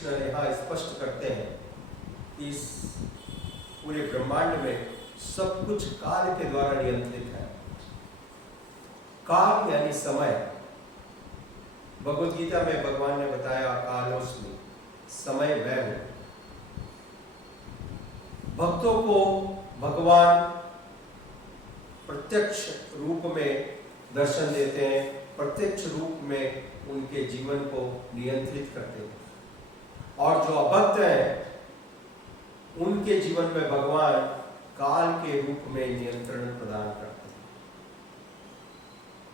कृष्ण यहाँ स्पष्ट करते हैं कि इस पूरे ब्रह्मांड में सब कुछ काल के द्वारा नियंत्रित है। काल यानी समय। भगवद गीता में भगवान ने बताया कालोस्मि, समय मैं हूं। भक्तों को भगवान प्रत्यक्ष रूप में दर्शन देते हैं, प्रत्यक्ष रूप में उनके जीवन को नियंत्रित करते हैं। और जो अभक्त हैं उनके जीवन में भगवान काल के रूप में नियंत्रण प्रदान करते हैं।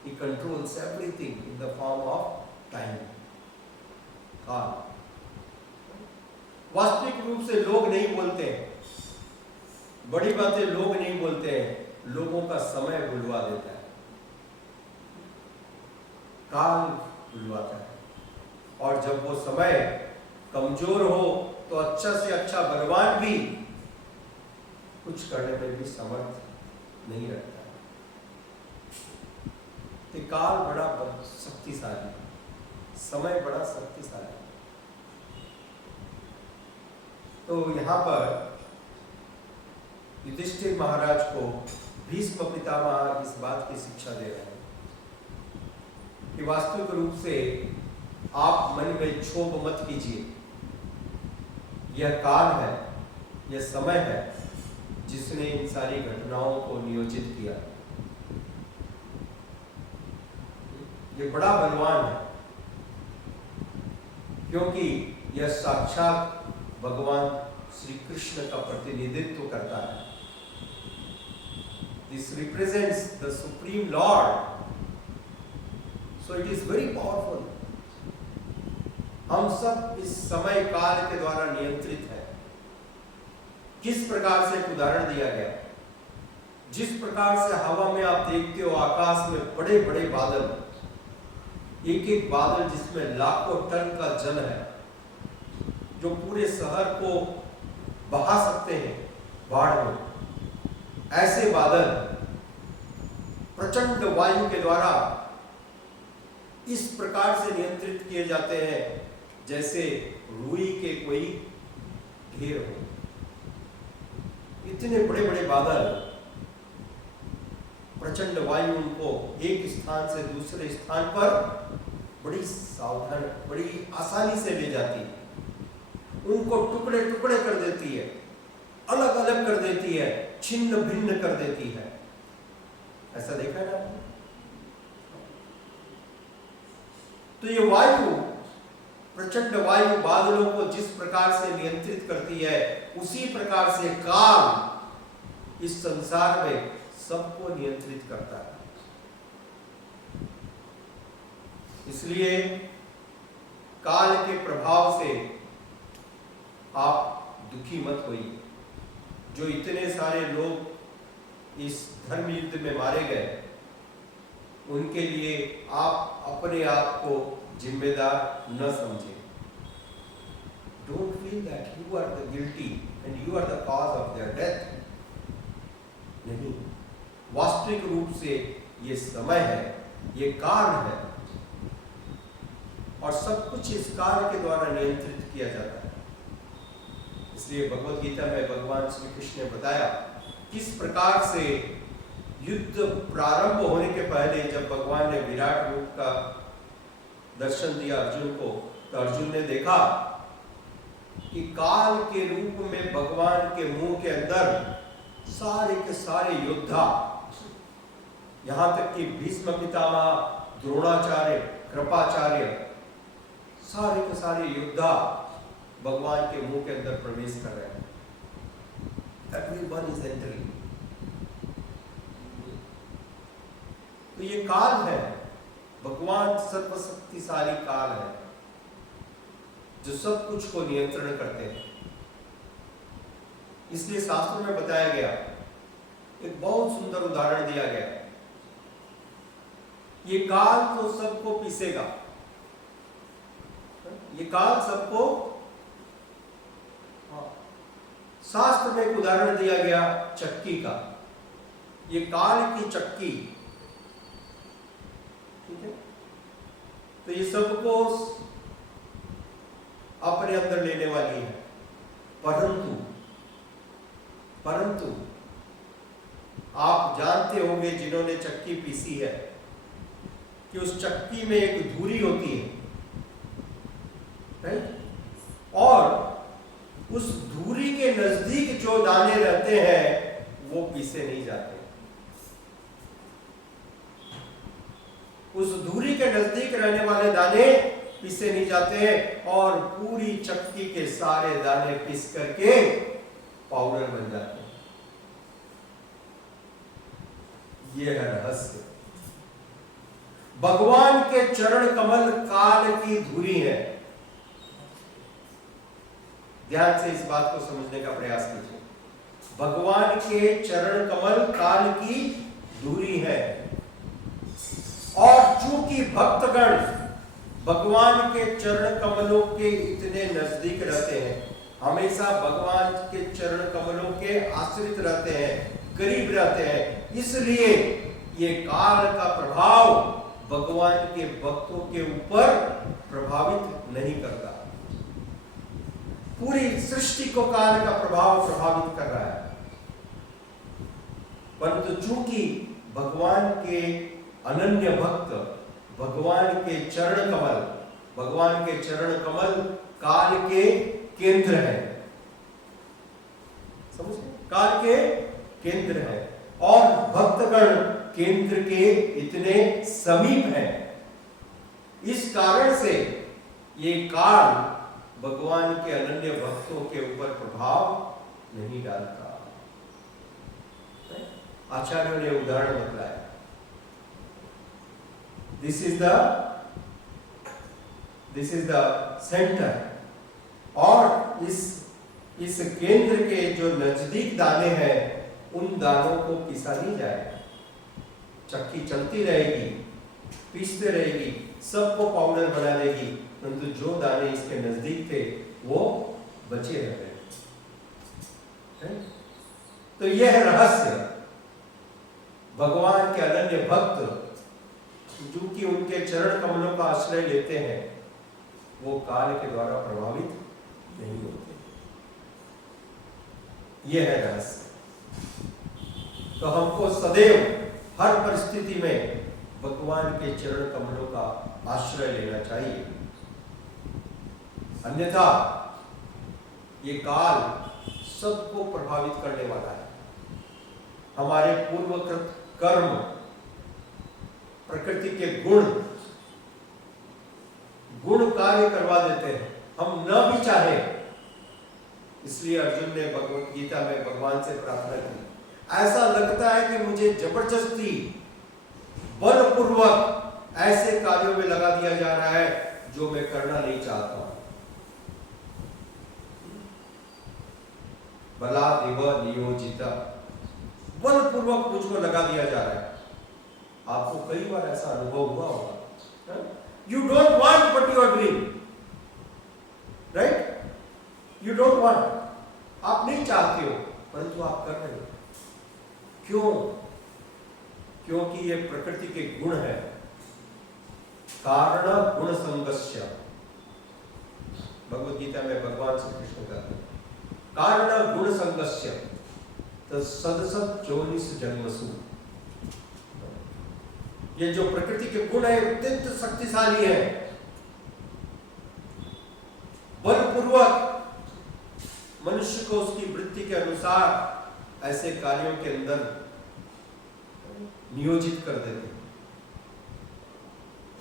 He controls everything in the form of time. काल। वास्तविक रूप से लोग नहीं बोलते हैं, बड़ी बातें लोग नहीं बोलते हैं, लोगों का समय बुलवा देता है, काल बुलवाता है। और जब वो समय कमजोर हो तो अच्छा से अच्छा बलवान भी कुछ करने में भी समर्थ नहीं रखता है। तो काल बड़ा शक्तिशाली है, समय बड़ा शक्तिशाली है। तो यहाँ पर युधिष्ठिर महाराज को भीष्म पितामह इस बात की शिक्षा दे रहे हैं कि वास्तविक रूप से आप मन में क्षोभ मत कीजिए। यह काल है, यह समय है जिसने इन सारी घटनाओं को नियोजित किया। ये बड़ा बलवान है क्योंकि यह साक्षात भगवान श्री कृष्ण का प्रतिनिधित्व करता है। This represents the Supreme Lord. So it is very powerful. हम सब इस समय काल के द्वारा नियंत्रित है। किस प्रकार से एक उदाहरण दिया गया, जिस प्रकार से हवा में आप देखते हो आकाश में बड़े बड़े बादल, एक एक बादल जिसमें लाखों टन का जल है, जो पूरे शहर को बहा सकते हैं बाढ़ में। ऐसे बादल प्रचंड वायु के द्वारा इस प्रकार से नियंत्रित किए जाते हैं जैसे रुई के कोई ढेर हो। इतने बड़े बड़े बादल, प्रचंड वायु उनको एक स्थान से दूसरे स्थान पर बड़ी सावधान, बड़ी आसानी से ले जाती है, उनको टुकड़े टुकड़े कर देती है, अलग अलग कर देती है, छिन्न भिन्न कर देती है। ऐसा देखा है ना? तो ये वायु, प्रचंड वायु बादलों को जिस प्रकार से नियंत्रित करती है, उसी प्रकार से काल इस संसार में सबको नियंत्रित करता है। इसलिए काल के प्रभाव से आप दुखी मत होइए। जो इतने सारे लोग इस धर्म युद्ध में मारे गए, उनके लिए आप अपने आप को जिम्मेदार न समझें। Don't feel that you are the guilty and you are the cause of their death. नहीं, वास्तविक रूप से ये समय है, ये काल है, और सब कुछ इस काल के द्वारा नियंत्रित किया जाता है। इसलिए भगवद गीता में भगवान श्री कृष्ण ने बताया किस प्रकार से युद्ध प्रारंभ होने के पहले जब भगवान ने विराट रूप का दर्शन दिया अर्जुन को, तो अर्जुन ने देखा कि काल के रूप में भगवान के मुंह के अंदर सारे के सारे योद्धा, यहां तक कि भीष्म पितामह, द्रोणाचार्य, कृपाचार्य, सारे के सारे योद्धा भगवान के मुंह के अंदर प्रवेश कर रहे हैं। Everyone is entering. तो ये काल है, भगवान सर्वशक्तिशाली काल है जो सब कुछ को नियंत्रण करते हैं। इसलिए शास्त्रों में बताया गया, एक बहुत सुंदर उदाहरण दिया गया, ये काल तो सबको पीसेगा, ये काल सबको। शास्त्र में एक उदाहरण दिया गया चक्की का, ये काल की चक्की, ठीक है। तो ये सबको अपने अंदर लेने वाली है, परंतु आप जानते होंगे जिन्होंने चक्की पीसी है कि उस चक्की में एक धुरी होती है, राइट? और उस धुरी के नजदीक जो दाने रहते हैं वो पीसे नहीं जाते। उस धुरी के नजदीक रहने वाले दाने पीसे नहीं जाते हैं और पूरी चक्की के सारे दाने पीस करके पाउडर बन जाते हैं। यह है रहस्य। भगवान के चरण कमल काल की धुरी है। ध्यान से इस बात को समझने का प्रयास कीजिए। भगवान के चरण कमल काल की धुरी है और चूंकि भक्तगण भगवान के चरण कमलों के इतने नजदीक रहते हैं, हमेशा भगवान के चरण कमलों के आश्रित रहते हैं, करीब रहते हैं, इसलिए ये काल का प्रभाव भगवान के भक्तों के ऊपर प्रभावित नहीं करता। पूरी सृष्टि को काल का प्रभाव प्रभावित कर रहा है, परंतु चूंकि भगवान के अनन्य भक्त भगवान के चरण कमल काल के केंद्र है। समझे? काल के केंद्र है और भक्तगण केंद्र के इतने समीप हैं। इस कारण से ये काल भगवान के अनन्य भक्तों के ऊपर प्रभाव नहीं डालता। आचार्यों ने उदाहरण बताया। दिस इज द सेंटर और इस केंद्र के जो नजदीक दाने हैं उन दानों को पिसा नहीं जाएगा। चक्की चलती रहेगी, पीसते रहेगी, सबको पाउडर बना देगी, परंतु जो दाने इसके नजदीक थे वो बचे रह गए। तो यह रहस्य भगवान के अनन्य भक्त जो कि उनके चरण कमलों का आश्रय लेते हैं वो काल के द्वारा प्रभावित नहीं होते। यह है रहस्य। तो हमको सदैव हर परिस्थिति में भगवान के चरण कमलों का आश्रय लेना चाहिए, अन्यथा ये काल सबको प्रभावित करने वाला है। हमारे पूर्वकृत कर्म, प्रकृति के गुण कार्य करवा देते हैं, हम न भी चाहे। इसलिए अर्जुन ने भगवत गीता में भगवान से प्रार्थना की, ऐसा लगता है कि मुझे जबरदस्ती बलपूर्वक ऐसे कार्यों में लगा दिया जा रहा है जो मैं करना नहीं चाहता। बलादिव नियोजिता, बलपूर्वक मुझको लगा दिया जा रहा है। आपको कई बार ऐसा अनुभव हुआ होगा। You don't want but you are doing, right? You don't want, आप नहीं चाहते हो परंतु आप कर रहे हो। क्यों? क्योंकि ये प्रकृति के गुण है। कारण गुण संगस्य, भगवत गीता में भगवान श्री कृष्ण कहते हैं, कारण गुण संगस्य तत्सदसत 24 जन्मसु। ये जो प्रकृति के गुण है अत्यंत शक्तिशाली है। बलपूर्वक मनुष्य को उसकी वृत्ति के अनुसार ऐसे कार्यों के अंदर नियोजित कर देते हैं।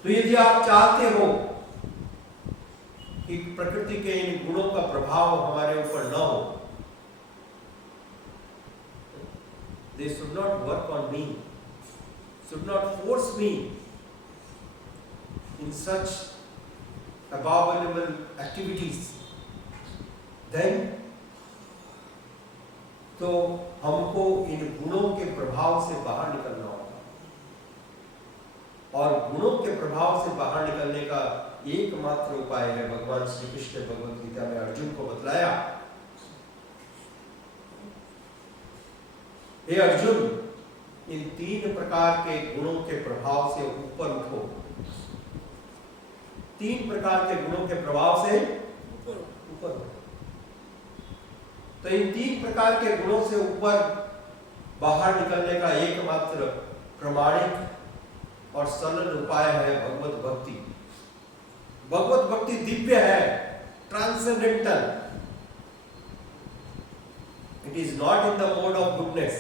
तो यदि आप चाहते हो कि प्रकृति के इन गुणों का प्रभाव हमारे ऊपर न हो, they should not work on me, should not force me in such abominable activities, then तो हमको इन गुणों के प्रभाव से बाहर निकलना होगा। और गुणों के प्रभाव से बाहर निकलने का एकमात्र उपाय है, भगवान श्री कृष्ण ने भगवत गीता में अर्जुन को बतलाया, हे अर्जुन, इन 3 प्रकार के गुणों के प्रभाव से ऊपर उठो। 3 प्रकार के गुणों के प्रभाव से ऊपर हो। तो इन 3 प्रकार के गुणों से ऊपर बाहर निकलने का एकमात्र प्रमाणिक और सरल उपाय है भगवत भक्ति। भगवत भक्ति दिव्य है, transcendental. It is not in the mode of goodness,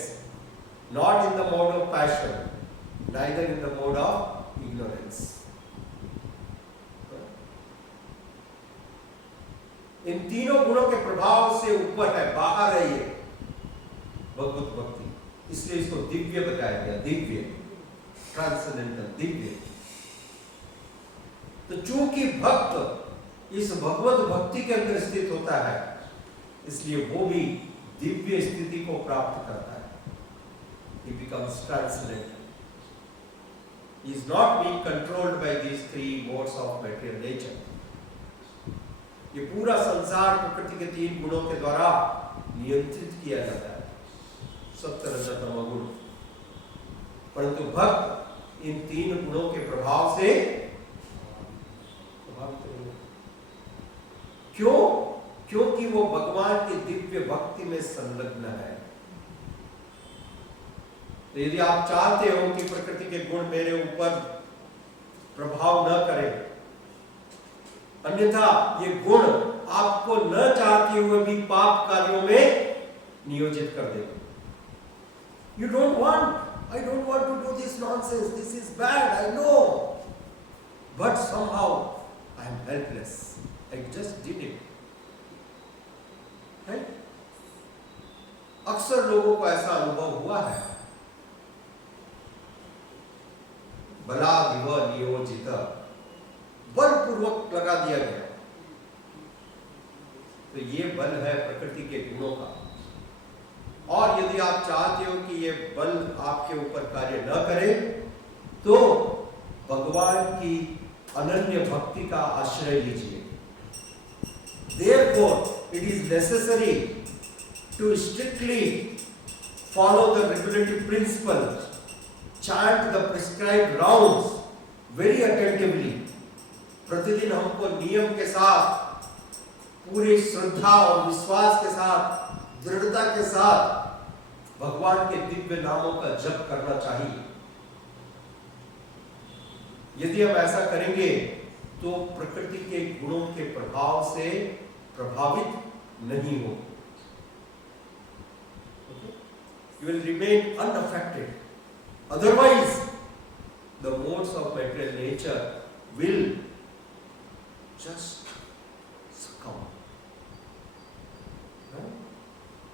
not in the mode of passion, neither in the mode of ignorance. इन तीनों गुणों के प्रभाव से ऊपर है, बाहर है ये भगवत भक्ति, इसलिए इसको दिव्य बताया गया। दिव्य, ट्रांसेंडेंटल, दिव्य। तो चूंकि भक्त इस भगवत भक्ति के अंदर स्थित होता है, इसलिए वो भी दिव्य स्थिति को प्राप्त करता है। He becomes transcendental. He is not being controlled by these 3 modes of material nature. ये पूरा संसार प्रकृति के 3 गुणों के द्वारा नियंत्रित किया जाता है, सत्व रजः तमो गुण। परंतु भक्त इन 3 गुणों के प्रभाव से प्रभावित नहीं है। क्यों? क्योंकि वो भगवान की दिव्य भक्ति में संलग्न है। तो यदि आप चाहते हो कि प्रकृति के गुण मेरे ऊपर प्रभाव न करें, अन्यथा ये गुण आपको न चाहते हुए भी पाप कार्यों में नियोजित कर देंगे। You don't want, I don't want to do this nonsense, this is bad, I know, but somehow I am helpless, I just did it. Right? अक्सर लोगों को ऐसा अनुभव हुआ है। बलादिव नियोजित, बलपूर्वक लगा दिया गया। तो ये बल है प्रकृति के गुणों का। और यदि आप चाहते हो कि ये बल आपके ऊपर कार्य न करे, तो भगवान की अनन्य भक्ति का आश्रय लीजिए। Therefore, it is necessary to strictly follow the regulative principle, chant the prescribed rounds very attentively. प्रतिदिन हमको नियम के साथ, पूरी श्रद्धा और विश्वास के साथ, दृढ़ता के साथ भगवान के दिव्य नामों का जप करना चाहिए। यदि हम ऐसा करेंगे तो प्रकृति के गुणों के प्रभाव से प्रभावित नहीं हो। You will remain unaffected. Otherwise, the modes of material nature will just succumb.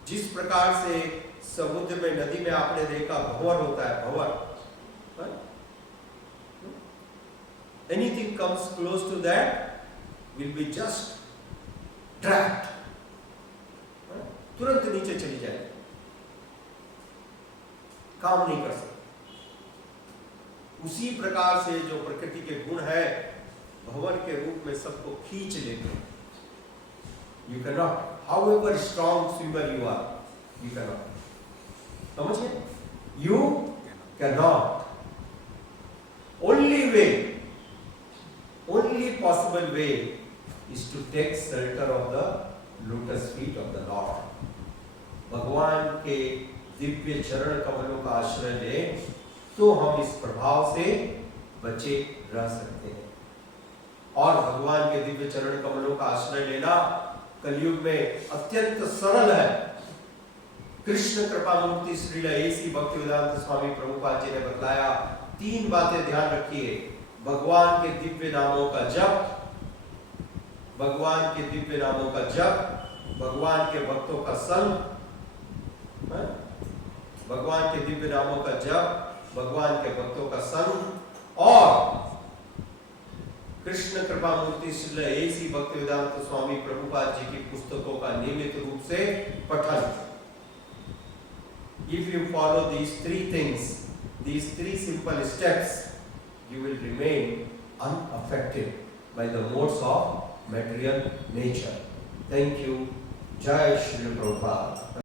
जिस प्रकार से समुद्र में, नदी में आपने देखा भंवर होता है, भंवर। Anything comes close to that will be just trapped. तुरंत नीचे चली जाएगी, काम नहीं कर सकती। उसी प्रकार से जो प्रकृति के गुण है, भंवर के रूप में सबको खींच लेते हैं। You cannot, however strong swimmer you are, you cannot. समझिए? You cannot. Only possible way is to take shelter of the lotus feet of the Lord. भगवान के दिव्य चरण कमलों का आश्रय ले, तो हम इस प्रभाव से बचे रह सकते हैं। और भगवान के दिव्य चरण कमलों का आश्रय लेना कलयुग में अत्यंत सरल है। कृष्ण कृपा मूर्ति श्रील एसी भक्तिवेदांत स्वामी प्रभुपाद जी ने बतलाया। 3 बातें ध्यान रखिए। भगवान के दिव्य नामों का जप, भगवान के दिव्य नामों का जप, भगवान के भक्तों का संग, भगवान के दिव्य नामों का जप, भगवान के भक्तों का संग, और कृष्ण कृपा मूर्ति श्रील एसी भक्तिवेदांत स्वामी प्रभुपाद जी की पुस्तकों का नियमित रूप से पठन। If you follow these 3 things, these 3 simple steps, you will remain unaffected by the modes of material nature. Thank you. Jai Shri Prabhupada.